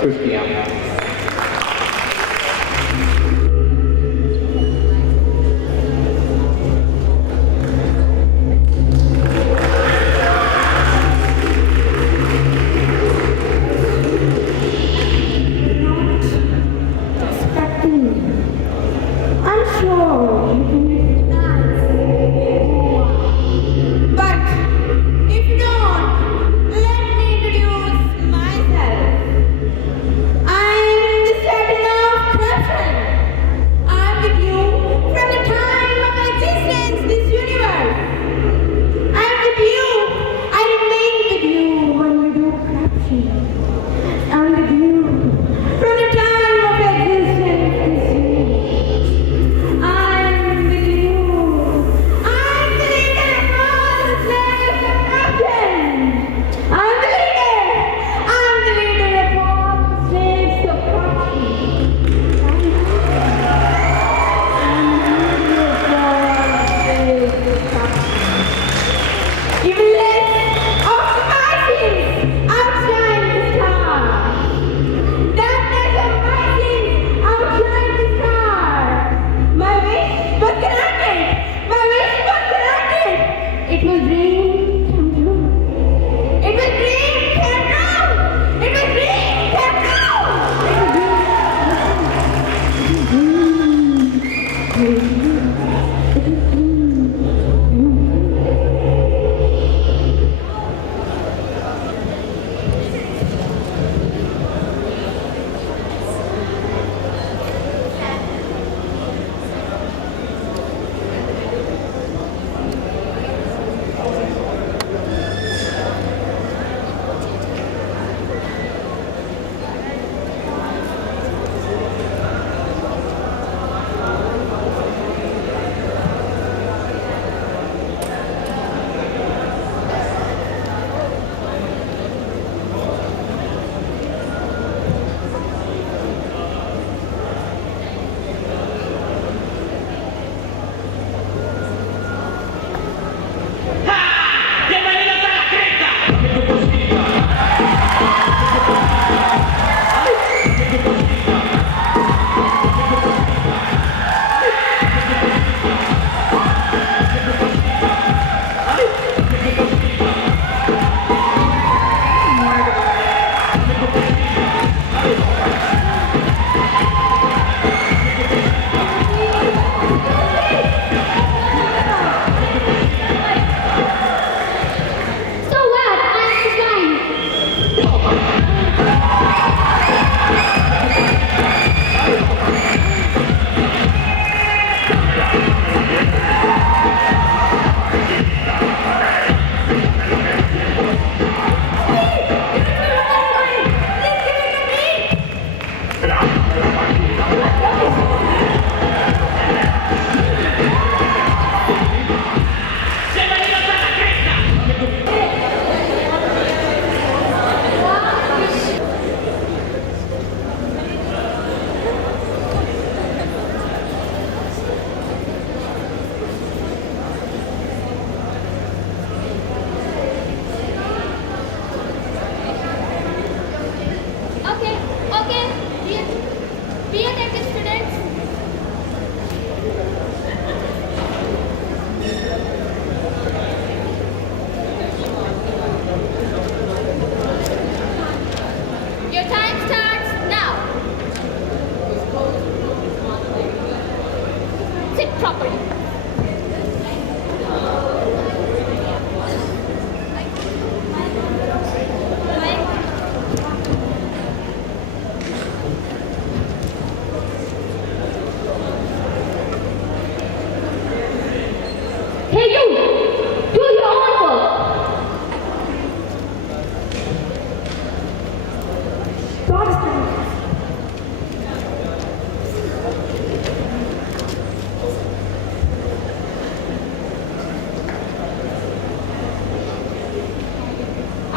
50.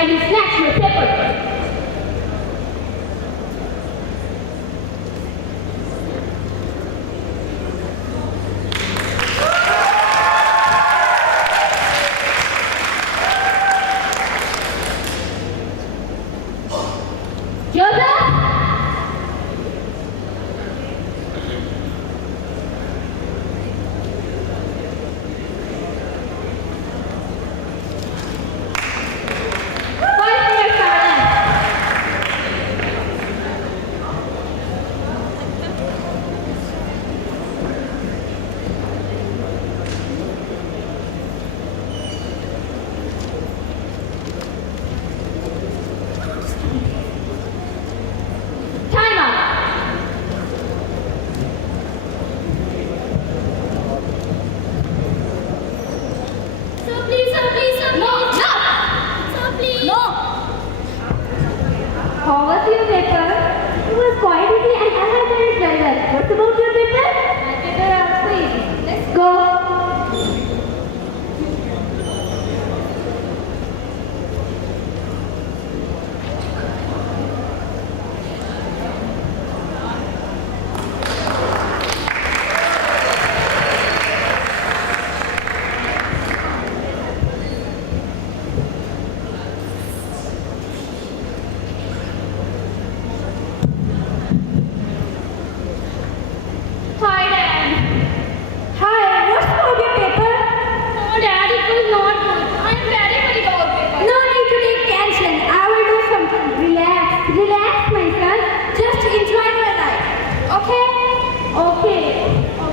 I will snatch your paper. Joseph?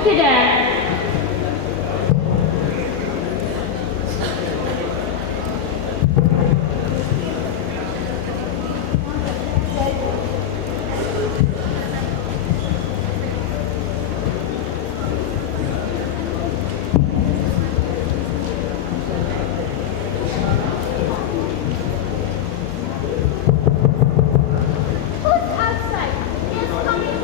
Okay, Dad. Who's outside? Yes, coming.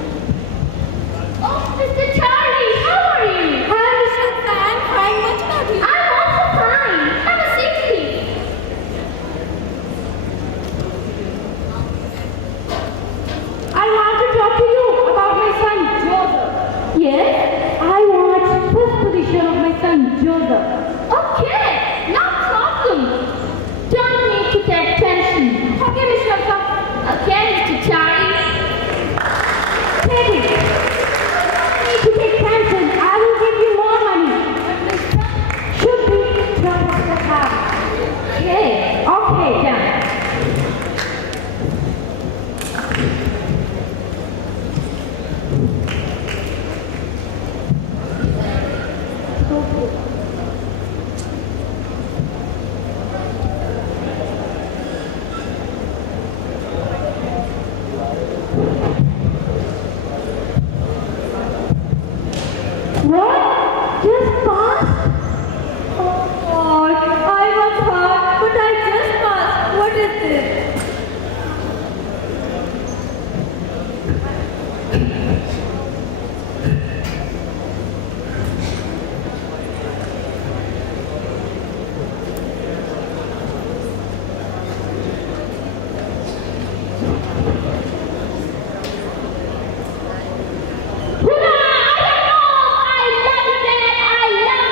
Oh, Mr. Charlie, how are you? Hi, Mr. Fan. Fine. What about you? I'm also fine. Have a seat, please. I want to talk to you about my son, Joseph. Yes, I want first position of my son, Joseph. Okay, no problem. Don't need to take tension. Okay, Mr. Fan. Okay, Mr. Charlie. Take it. Need to take pension. I will give you more money. Should be top of the class. Okay. Okay, done. What? Just passed? Oh God, I was hurt, but I just passed. What is this? Hurrah! I love you, Dad. I love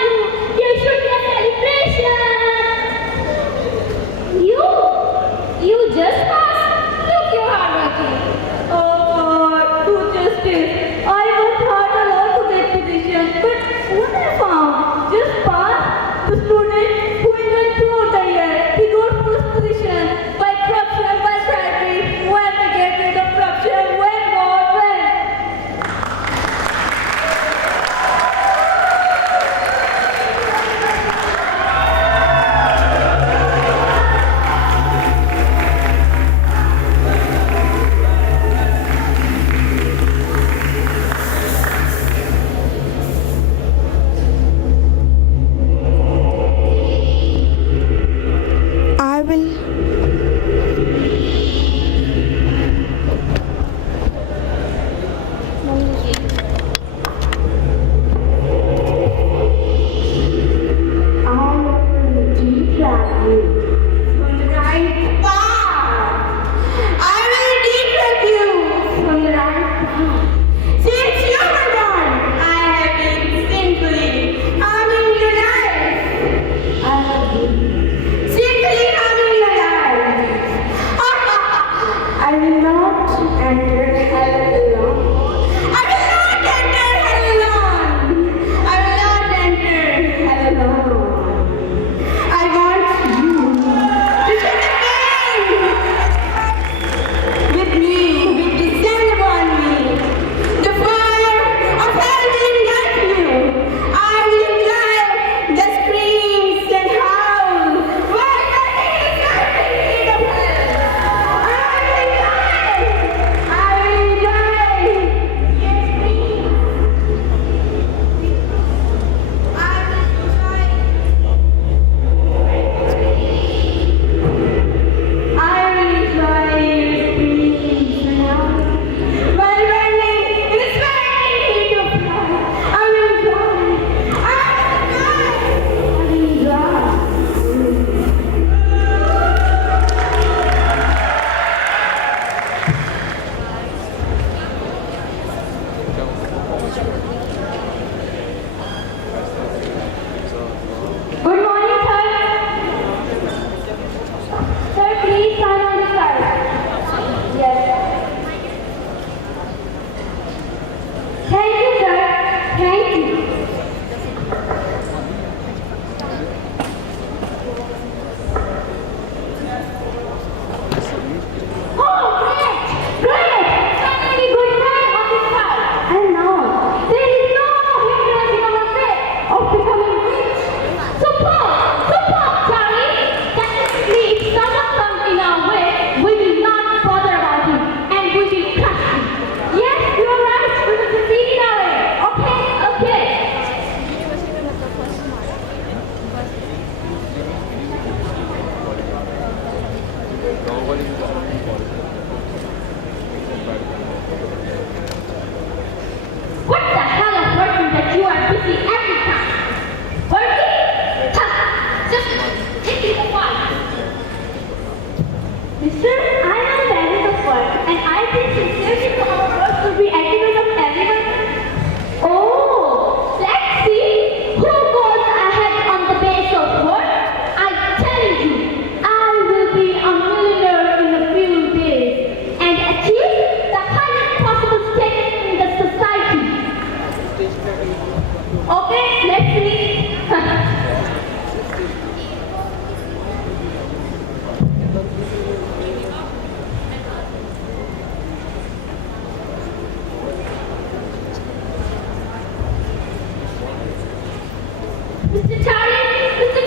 Mr. Charlie, listen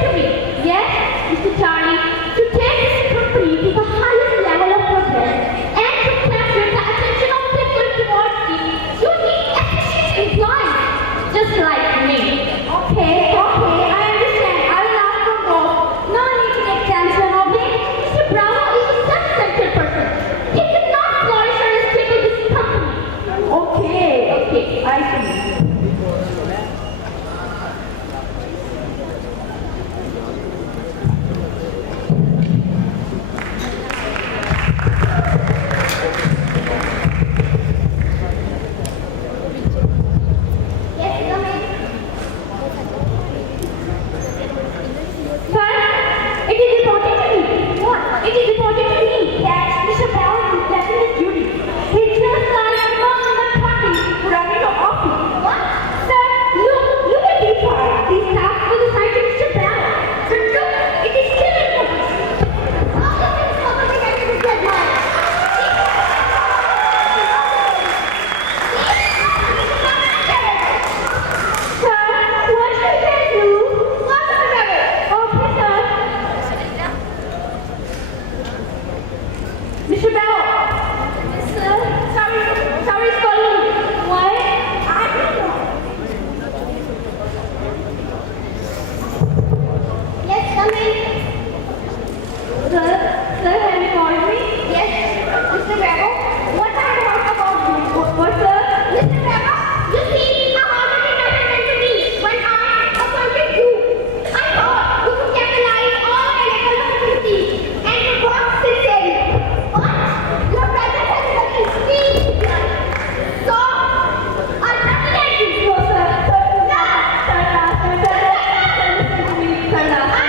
to me. Yes, Mr. Charlie, to take this company to the highest level of progress and to capture the attention of people towards it, you need efficient employees, just like me. Okay, I understand. I will ask for more. No need to take tension of it. Mr. Bravo is a self-centered person. He cannot flourish or stable this company. Okay, I see. Yes, come in. Sir, it is reported to me. What? It is reported to me that Mr. Bell is left in his duty. He just like most of the parties running the office. What? Sir, look at this part. This staff was assigned to Mr. Bell. But look, it is still in office. All the things over the end of the deadline. Sir, what should I do? What's the matter? Okay, sir. Mr. Bell. Sir, Sorry, calling. Why? I don't know. yes, come in. Sir, have you called me? Yes, Mr. Bravo. What I heard about you? What, sir? Mr. Bravo, you see how hard it is meant to me when I appointed you. I thought you could capitalize all available opportunities and work sincerely. But your presence has become extremely clear. So, I terminate you. No, sir. No. Sir, listen to me. Sir, I'm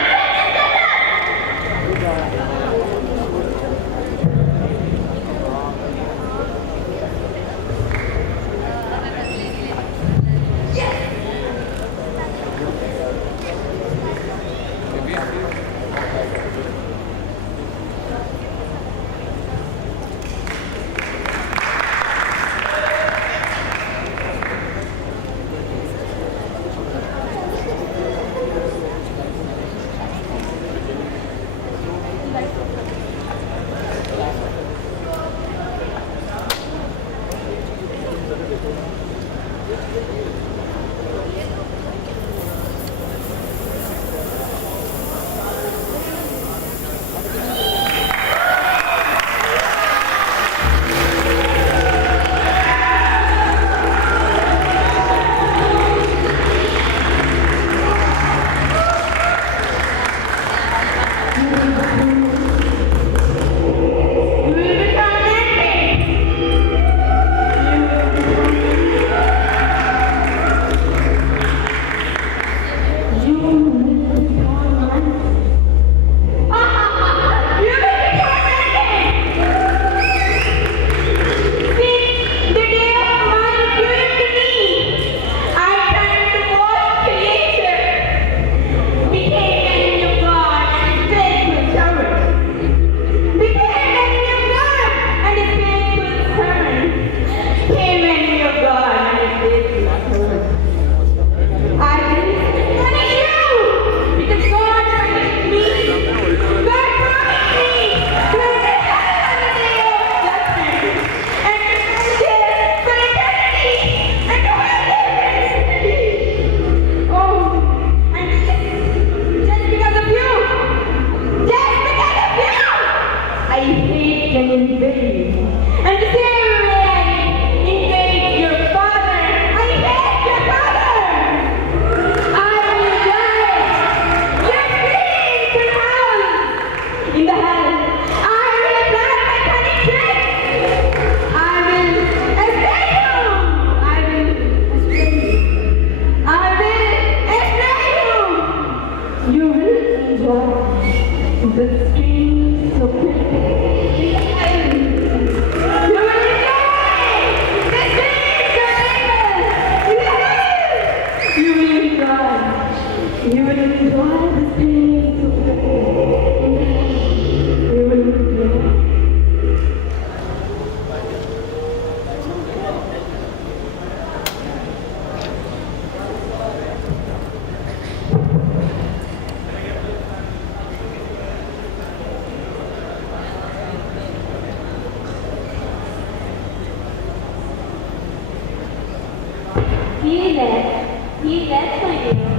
He left my dear.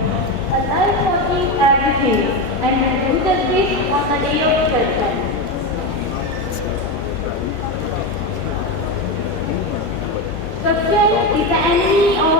Allah is watching everything and will do justice on the day of judgment. Structure is the enemy of